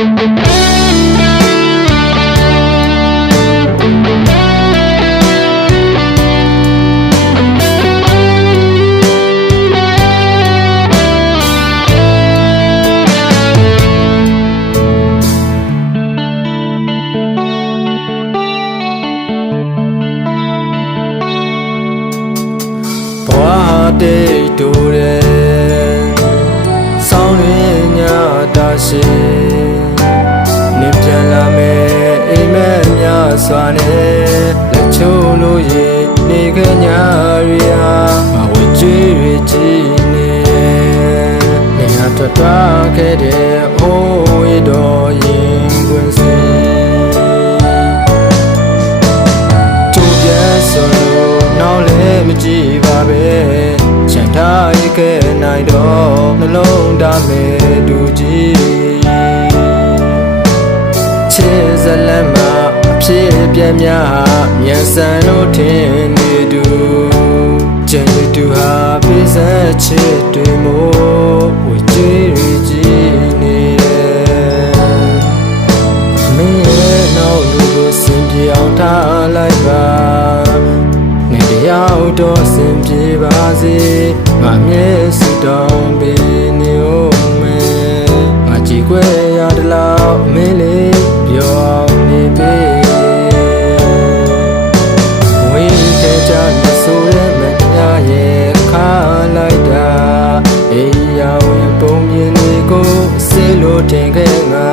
ဘဝတိတ်တူတယ်ဆောင်းရင်းညတာရှိ စွာနဲ့လက်ချိုးလို့ရနေခညာရီဟာမဝကြွေးတွေကြည်နေနေဟာထွက်သွားခဲ့တဲ့အိုးရတော်ရင်ခွင်စီကျိုးပြဲဆိုလို့နောက်လည်းမကြည့်ပါပဲချန်ထားရခဲ့နိုင်တော့နှလုံးသားမဲ့ဒူကြီးချ ဖြစ်အပြက်များမြန်ဆန်လို့ထင်နေတူကျန်ရတူဟာပေးဆက်ချစ်တွေမို့ဝကြည်ရကြည်နေတယ်မင်းရဲ့နောက်လူကိုစင်ပြေအောင်ထားလိုက်ပါနေတရားတော့စင်ပြေပါစေငါမျက်စိ လို့တင်ခဲ့ငါ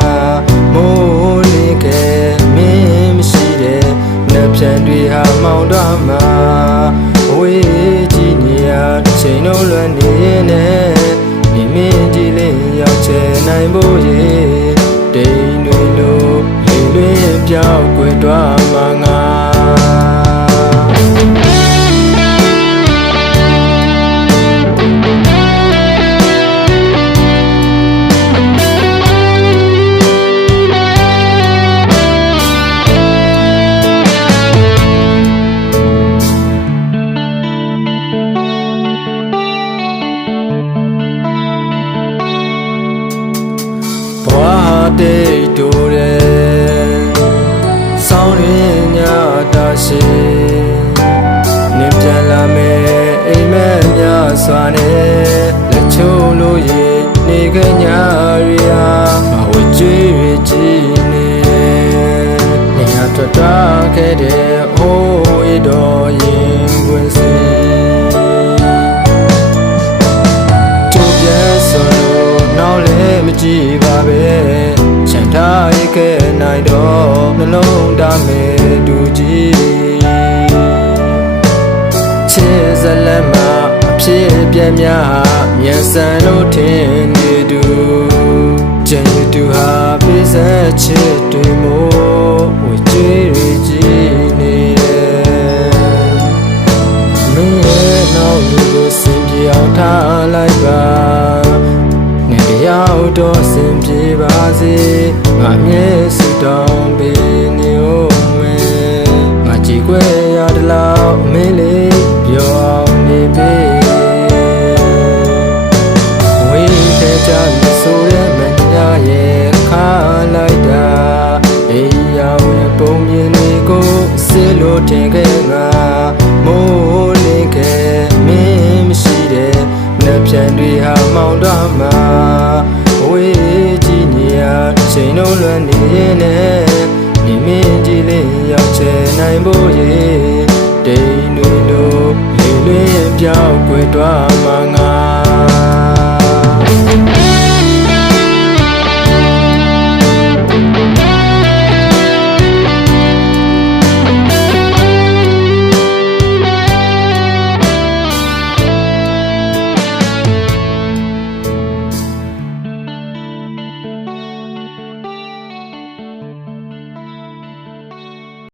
မိုးနေခဲ့မင်းမရှိတဲ့နှစ်ဖြန်တွေဟာမောင်းတော့မှာအဝေးကြည့်နေရချိန်လုံးလွယ်နေနဲ့နေမင်းကြည့်လင်းရောက်ချင်နိုင်ဖို့ရေတိမ်တွေလို့လေလွင်ပြောက်ွယ်တော့ တိတ်တူတယ်ဆောင်းရင်းညတာရှိနေပြန်လာမယ်အိမ်မက်များစွာနဲ့လက်ချိုးလို့ရနေခညာရီဟာမဝကြွေးရကြည်နေနေဟာထွက်သွားခဲ့တဲ့အိုးရတော်ရင်ခွင်စီကျိုးပြဲဆိုလို့နောက်လည်းမကြည့်ပါပဲ စ်ဇလန်မှာအဖြစ်အပြက်များမြန်ဆန်လို့ထင်နေတူကျန်ရတူဟာပေးဆက်ချစ်တွေမို့ဝကြွေးရကြည်နေတယ်မင်းရဲ့နောက်လူကိုစင်ပြေအောင်ထားလိုက်ပါနေတရားတော့စင်ပြေပါစေငါမျက်စိတောင်းပေးနေဦး တွေဟာမောင်းတော့မှာဝေးကြည့်နေရချိန်လုံးလွယ်နေနဲ့မိမင်းကြည့်လေးရောက်ချင်နိုင်ဖို့ရေတိမ်တွေလို့လေလွင်ပြောက်ွယ်တော့မှာင